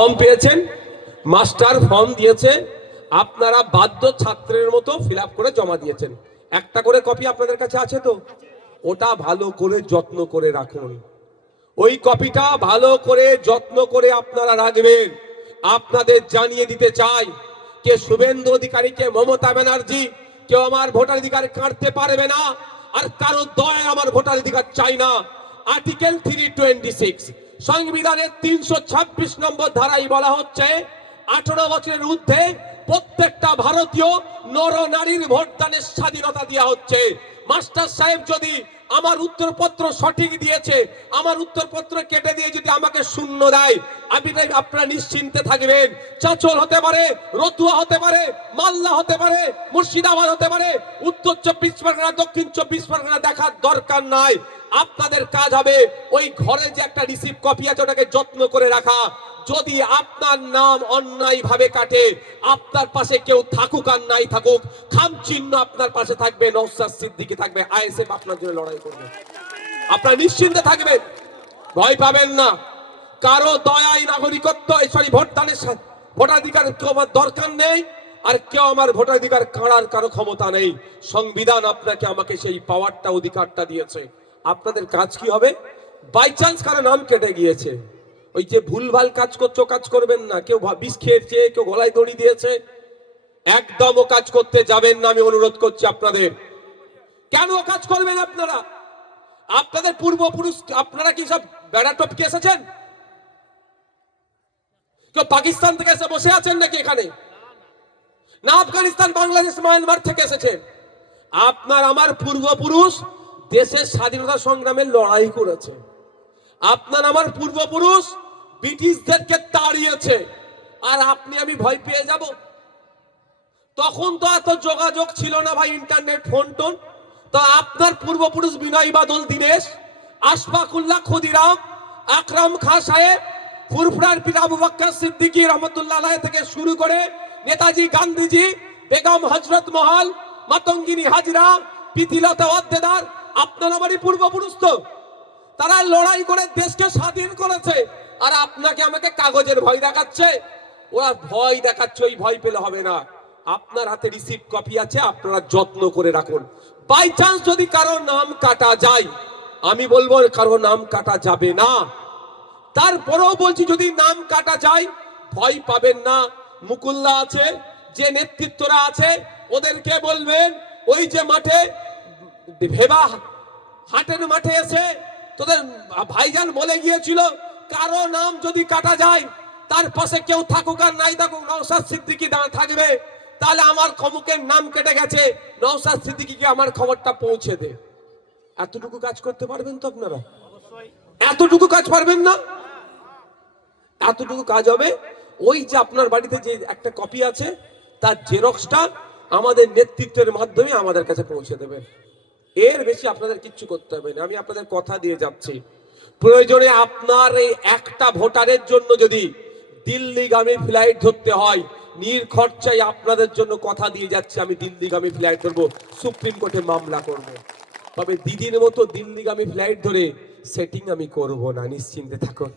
Form পেয়েছেন, master form দিয়েছে, আপনারা বাধ্য ছাত্রের মতো ফিল আপ করে জমা দিয়েছেন। একটা করে কপি আপনাদের কাছে আছে তো? ওটা ভালো করে যত্ন করে রাখুন। ওই কপিটা ভালো করে যত্ন করে আপনারা রাখবেন। আপনাদের জানিয়ে দিতে চাই, কে শুভেন্দু অধিকারী, কে মমতা ব্যানার্জি কেউ আমার ভোটাধিকার কাটতে পারবে না, আর কারো দয়া আমার ভোটাধিকার চাই না। আর্টিকেল 326 সংবিধানের 326 নম্বর ধারায় বলা হচ্ছে 18 বছরের ঊর্ধ্বে প্রত্যেকটা ভারতীয় নর নারীর ভোটদানের স্বাধীনতা দেওয়া হচ্ছে। মাস্টার সাহেব যদি আমার উত্তরপত্র সঠিক দিয়েছে, আমার উত্তরপত্র কেটে দিয়ে যদি আমাকে শূন্য দেয়, আপনারা নিশ্চিন্তে থাকবেন। চাঁচল হতে পারে, রতুয়া হতে পারে, মালদা হতে পারে, মুর্শিদাবাদ হতে পারে, উত্তর 24 পরগনা, দক্ষিণ 24 পরগনা দেখার দরকার নাই। আপনাদের কাজ হবে ওই ঘরে যে একটা রিসিভ কপি আছে ওটাকে যত্ন করে রাখা। যদি আপনার নাম অন্যায় ভাবে কাটে, আপনার পাশে কেউ থাকুক আর নাই থাকুক, খাম চিহ্ন আপনার পাশে থাকবে, নওশাদ সিদ্দিকী থাকবে, আইএসএফ আপনার জন্য লড়াই করবে। আপনারা নিশ্চিন্তে থাকবেন, ভয় পাবেন না। কারো দয়ায় নাগরিকত্ব ভোটাধিকার আমার দরকার নেই, আর কেউ আমার ভোটাধিকার কাড়ার কারো ক্ষমতা নেই। সংবিধান আপনাকে আমাকে সেই পাওয়ারটা, অধিকারটা দিয়েছে। আপনাদের কাজ কি হবে? বাই চান্স কারো নাম কেটে গিয়েছে, ওই যে ভুলভাল কাজ করছো, কাজ করবেন না। কেউ বিষ খেয়েছে, কেউ গলায় দড়ি দিয়েছে, একদম ও কাজ করতে যাবেন না। আমি অনুরোধ করছি আপনাদের। কেন কাজ করবেন আপনারা? আপনাদের পূর্বপুরুষ, আপনারা কি সব বেড়া টপকে এসেছেন? কেউ পাকিস্তান থেকে এসে বসে আছেন নাকি এখানে? না, আফগানিস্তান, বাংলাদেশ, মায়ানমার থেকে এসেছেন। আপনার আমার পূর্বপুরুষ দেশের স্বাধীনতা সংগ্রামে লড়াই করেছে। আপনার আমার পূর্বপুরুষ ব্রিটিশদেরকে তাড়িয়েছে, আর আপনি আমি ভয় পেয়ে যাব? তখন তো এত যোগাযোগ ছিল না ভাই, ইন্টারনেট, ফোন টোন। তো আপনার পূর্বপুরুষ বিনয় বাদল দীনেশ, আশফাকুল্লাহ ক্ষুদিরাম, আকরাম খাঁ সাহেব, ফুরফুরার পীর আবু বকর সিদ্দিকী রহমতুল্লাহ আলাইহি থেকে শুরু করে নেতাজি গান্ধীজি, বেগম হযরত মহল, মাতঙ্গিনী হাজরা, প্রীতিলতা ওয়াদ্দেদার আপনার আমারই পূর্বপুরুষ। তো তারা লড়াই করে দেশকে স্বাধীন করেছে, আর আপনাকে আমাকে কাগজের ভয় দেখাচ্ছে। ওরা ভয় দেখাচ্ছে, ওই ভয় পেলে হবে না। আপনার হাতে রিসিপ্ট কপি আছে, আপনারা যত্ন করে রাখুন। বাই চান্স যদি কারো নাম কাটা যায়, আমি বলবো কারো নাম কাটা যাবে না। তারপরেও বলছি, যদি নাম কাটা যায় ভয় পাবেন না। মুকুল্লা আছে, যে নেতৃত্বরা আছে, ওদেরকে বলবেন ওই যে মাঠে ভেবা হাটের মাঠে এসে তোদের ভাইজান বলে গিয়েছিল, কারো নাম যদি কাটা যায়, তার পাশে কেউ থাকুক আর নাই থাকুক, নওশাদ সিদ্দিকী থাকবে। তাহলে আমার কমুকের নাম কেটে গেছে, নওশাদ সিদ্দিকীকে আমার খবরটা পৌঁছে দে। এতটুকু কাজ করতে পারবেন তো আপনারা? এতটুকু কাজ পারবেন না? এতটুকু কাজ হবে। ওই যে আপনার বাড়িতে যে একটা কপি আছে, তার জেরক্সটা আমাদের নেতৃত্বের মাধ্যমে আমাদের কাছে পৌঁছে দেবেন। এর বেশি আপনাদের কিচ্ছু করতে হবে না। আমি আপনাদের কথা দিয়ে যাচ্ছি, প্রয়োজনে আপনার এই একটা ভোটারের জন্য যদি দিল্লিগামী ফ্লাইট ধরতে হয়, নির্খরচায় আপনাদের জন্য কথা দিয়ে যাচ্ছি, আমি দিল্লিগামী ফ্লাইট ধরবো, সুপ্রিম কোর্টে মামলা করব। তবে দিদির মতো দিল্লিগামী ফ্লাইট ধরে সেটিং আমি করব না, নিশ্চিন্তে থাকুন।